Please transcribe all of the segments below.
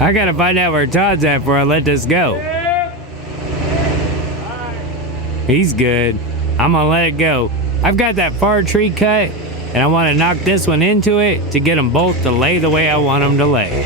I gotta find out where Todd's at before I let this go. He's good. I'm gonna let it go. I've got that far tree cut, and I want to knock this one into it to get them both to lay the way I want them to lay.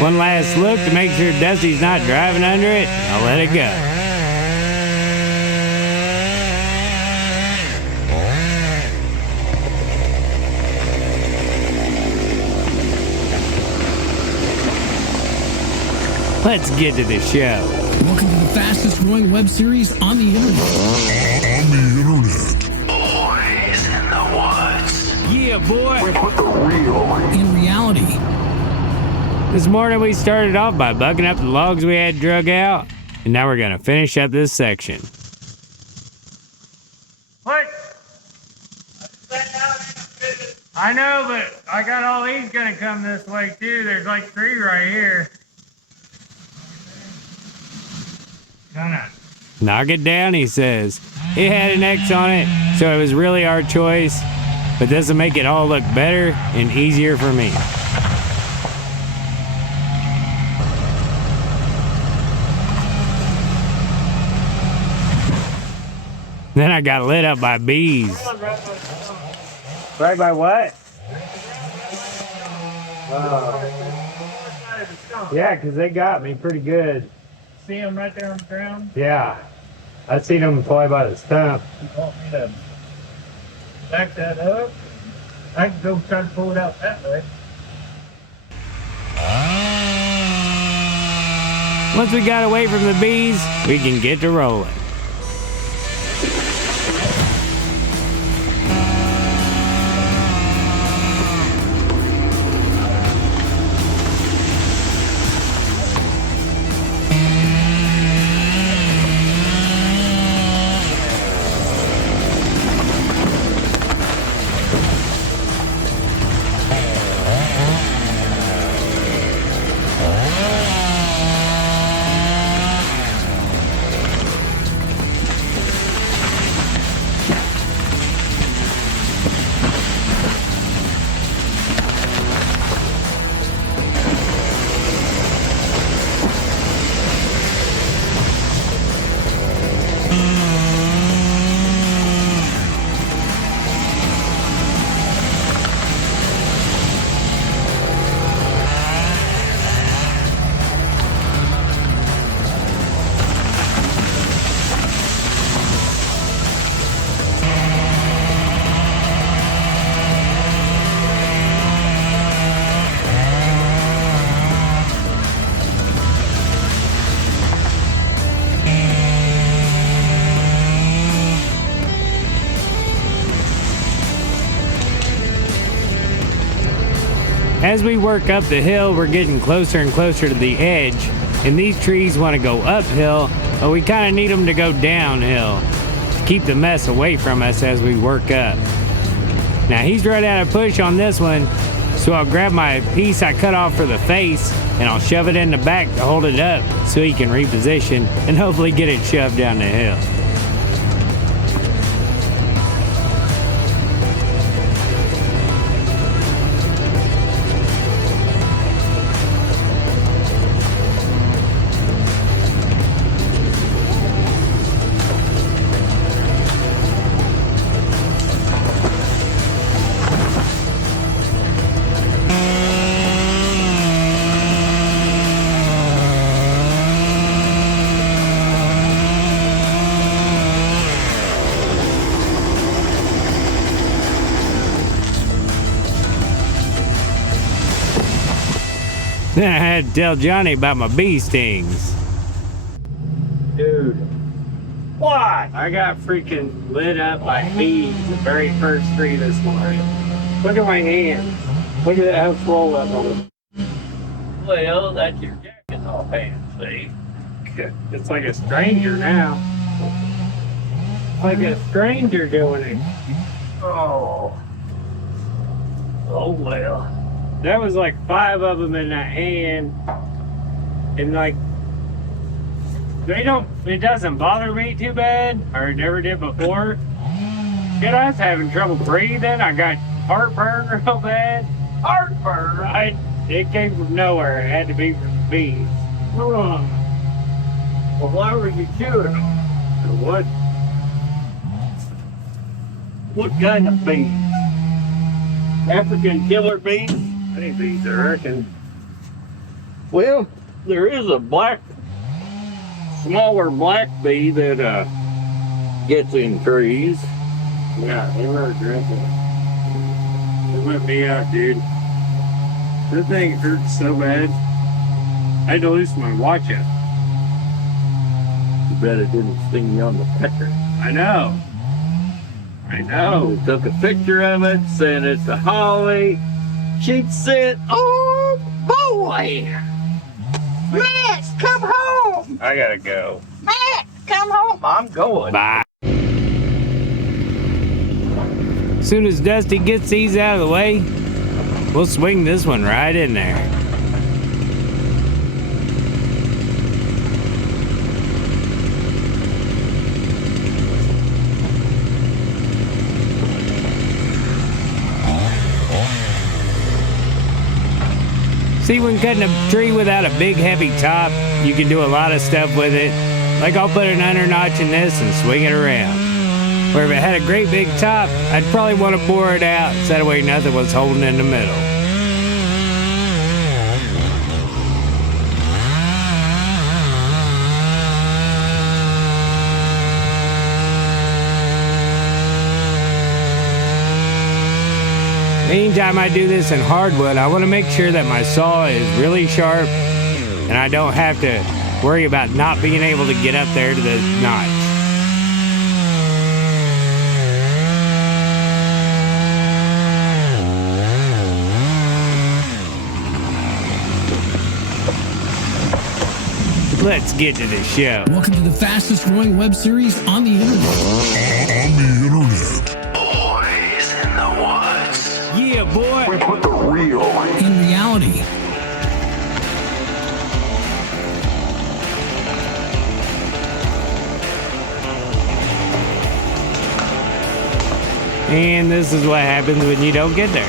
One last look to make sure Dusty's not driving under it. I'll let it go. Let's get to the show. Welcome to the fastest growing web series on the internet. Boys in the woods. Yeah, boy. We put the real In reality. This morning we started off by bucking up the logs we had drug out, and now we're gonna finish up this section. What? I know, but I got all these gonna come this way too. There's like 3 right here. Gonna knock it down, he says. It had an X on it, so it was really our choice, but this will make it all look better and easier for me. Then I got lit up by bees. Right by what? Yeah, because they got me pretty good. See them right there on the ground? Yeah. I seen them fly by the stump. You want me to back that up? I can go try to pull it out that way. Once we got away from the bees, we can get to rolling. As we work up the hill, we're getting closer and closer to the edge, and these trees want to go uphill, but we kind of need them to go downhill to keep the mess away from us as we work up. Now he's right out of push on this one, so I'll grab my piece I cut off for the face and I'll shove it in the back to hold it up so he can reposition and hopefully get it shoved down the hill. Then I had to tell Johnny about my bee stings. Dude, Why? I got freaking lit up by bees the very first tree this morning. Look at my hand. Look at how swollen up on it. Well, that's your jacket off hand, see? It's like a stranger now. Like a stranger doing it. Oh. Oh, well. That was like 5 of them in that hand. And like, it doesn't bother me too bad, or it never did before. Shit, I was having trouble breathing. I got heartburn real bad. Heartburn? It came from nowhere. It had to be from the bees. Well, why were you chewing them? What? What kind of bees? African killer bees? Honeybees, I reckon. Well, there is a smaller black bee that gets in trees. Yeah, they were aggressive. They went me out, dude. That thing hurt so bad. I had to loosen my watch up. You bet it didn't sting you on the pecker. I know. We took a picture of it, sent it to Holly. She said, "Oh boy, Max, come home. I gotta go. Max, come home." I'm going. Bye. As soon as Dusty gets these out of the way, we'll swing this one right in there. See, when cutting a tree without a big heavy top, you can do a lot of stuff with it. Like I'll put an under notch in this and swing it around. Where if it had a great big top, I'd probably want to bore it out so that way nothing was holding in the middle. Anytime I do this in hardwood, I want to make sure that my saw is really sharp and I don't have to worry about not being able to get up there to the notch. Let's get to the show. Welcome to the fastest growing web series on the internet. Boys in the woods. Yeah, boy. We put the real In reality, And this is what happens when you don't get there.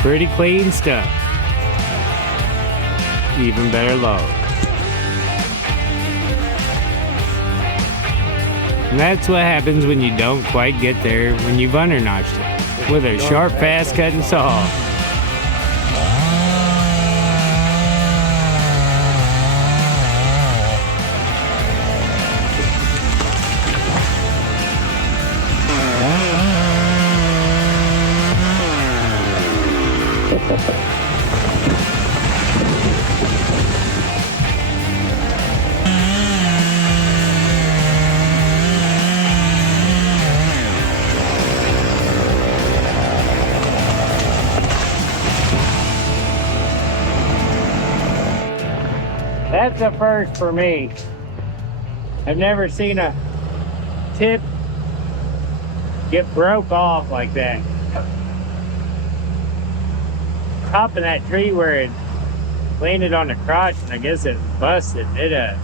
Pretty clean stuff. Even better log. And that's what happens when you don't quite get there when you've under-notched it with a sharp, fast-cutting saw. That's a first for me. I've never seen a tip get broke off like that. Top of that tree where it landed on the crotch and I guess it busted, it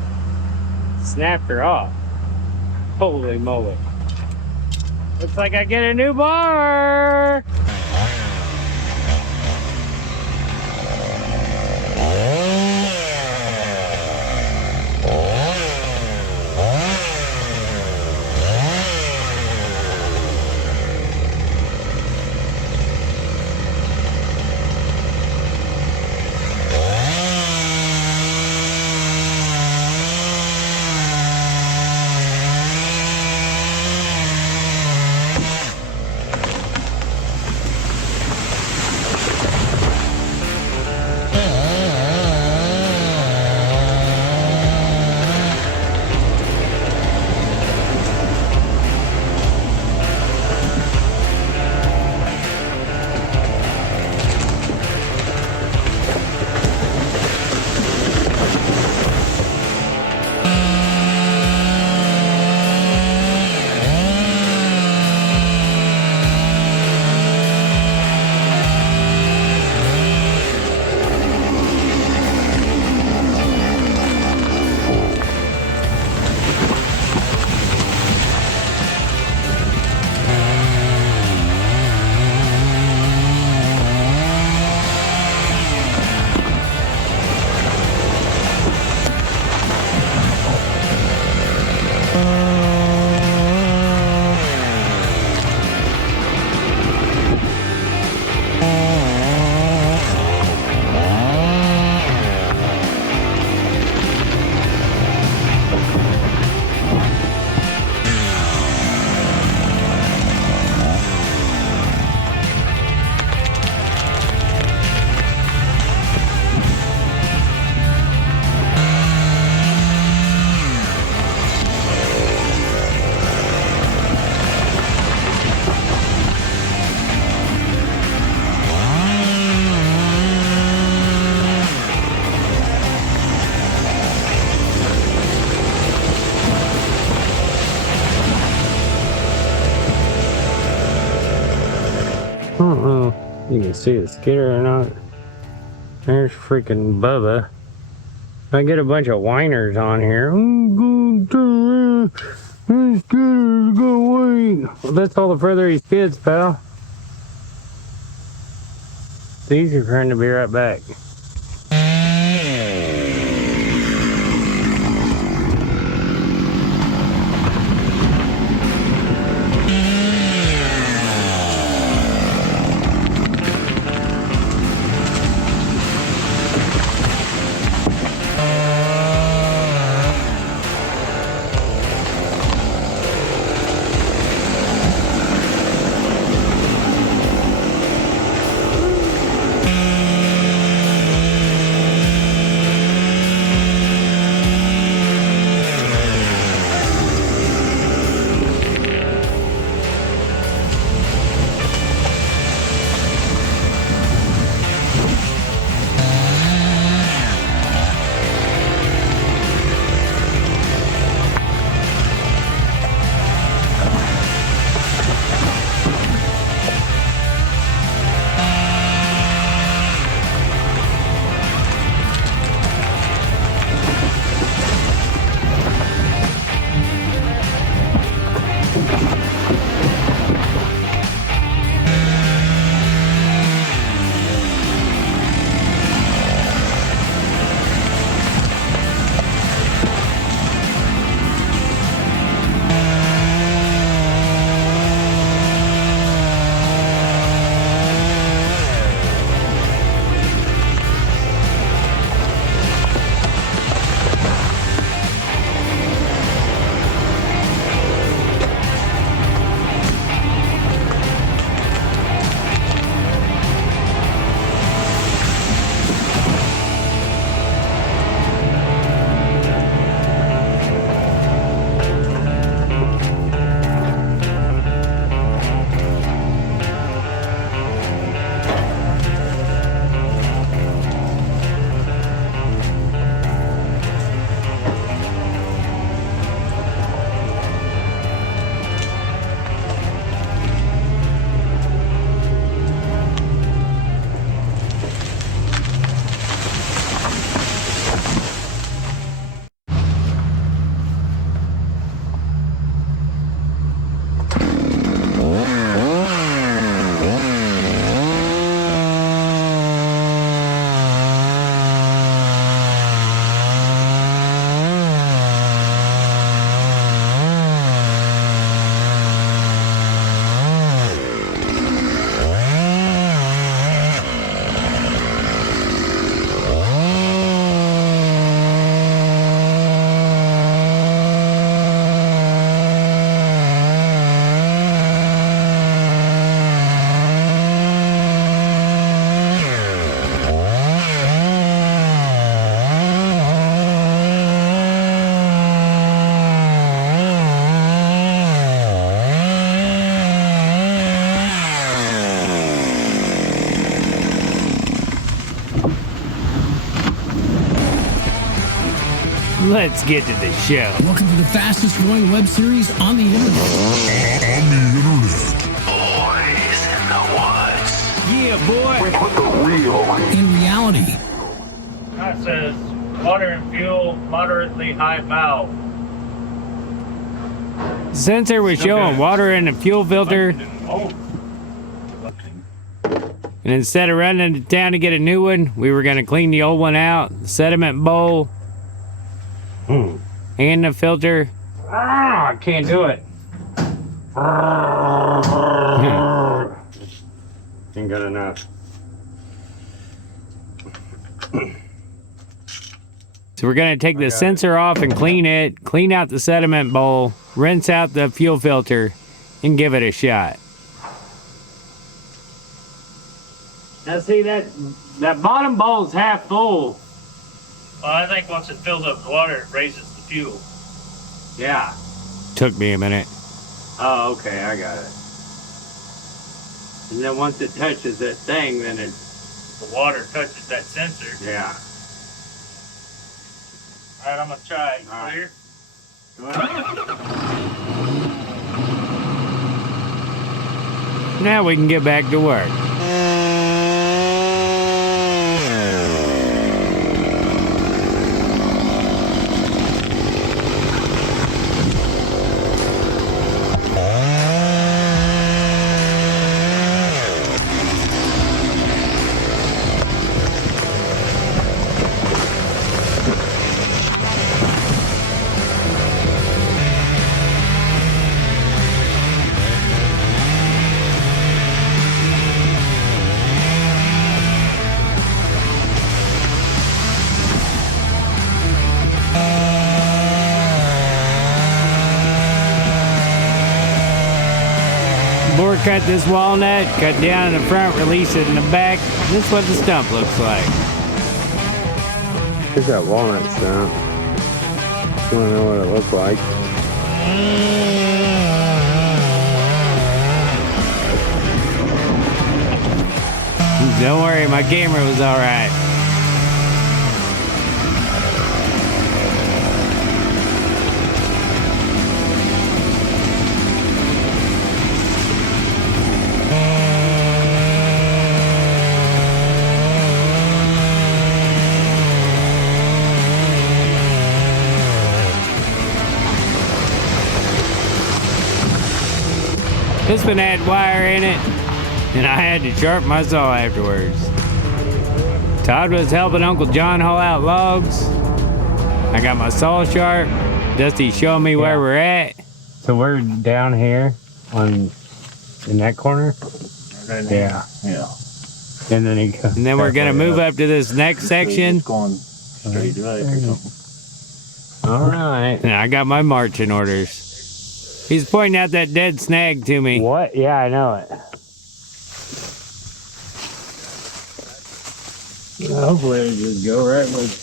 snapped her off. Holy moly. Looks like I get a new bar. I don't know if you can see the skidder or not. There's freaking Bubba. I get a bunch of whiners on here. I'm going to turn around. This skidder's gonna wait. Well, that's all the further he skids, pal. These are trying to be right back. Let's get to the show. Welcome to the fastest growing web series on the internet. Boys in the woods. Yeah, boy. We put the real In reality, That says water and fuel, moderately high valve. Sensor was showing water in the fuel filter, Oh, and instead of running to town to get a new one, we were going to clean the old one out, the sediment bowl, and the filter. I can't do it. Ain't good enough. So we're gonna take the sensor off and clean it, clean out the sediment bowl, rinse out the fuel filter, and give it a shot. Now see that bottom bowl's half full. Well, I think once it fills up with water, it raises the fuel. Yeah. Took me a minute. Oh, okay, I got it. And then once it touches that thing, then it, The water touches that sensor. yeah. All right, I'm gonna try it. All right. Clear? Go ahead. Now we can get back to work. Bore cut this walnut, cut down in the front, release it in the back. This is what the stump looks like. Here's that walnut stump. You wanna know what it looked like? Don't worry, my camera was all right. This one had wire in it, and I had to sharpen my saw afterwards. Todd was helping Uncle John haul out logs. I got my saw sharp. Dusty's showing me where we're at. So we're down here in that corner. Yeah. Yeah. And then he goes. And then we're gonna move up to this next section. Going straight right or something. All right. And I got my marching orders. He's pointing out that dead snag to me. What? Yeah, I know it. Hopefully it'll just go right with.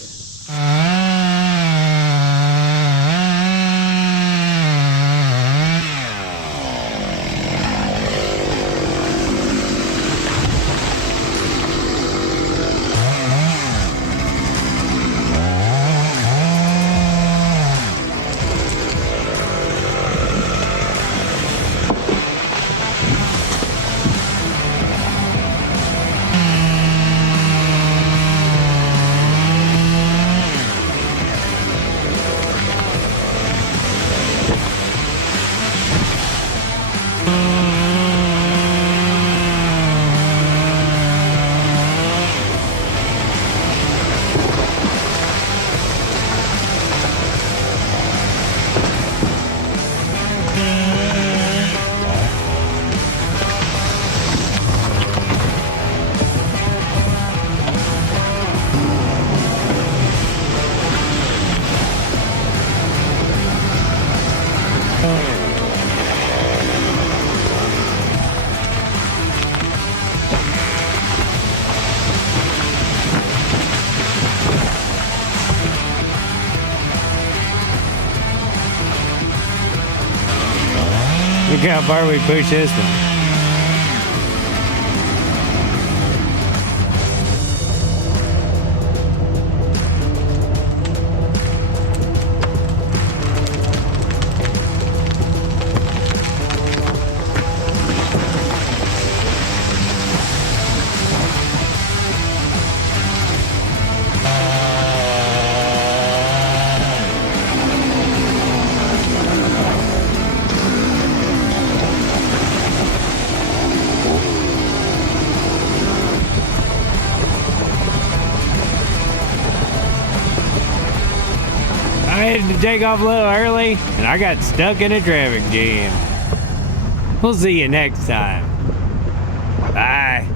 Look how far we push this one. I had to take off a little early, and I got stuck in a traffic jam. We'll see you next time. Bye.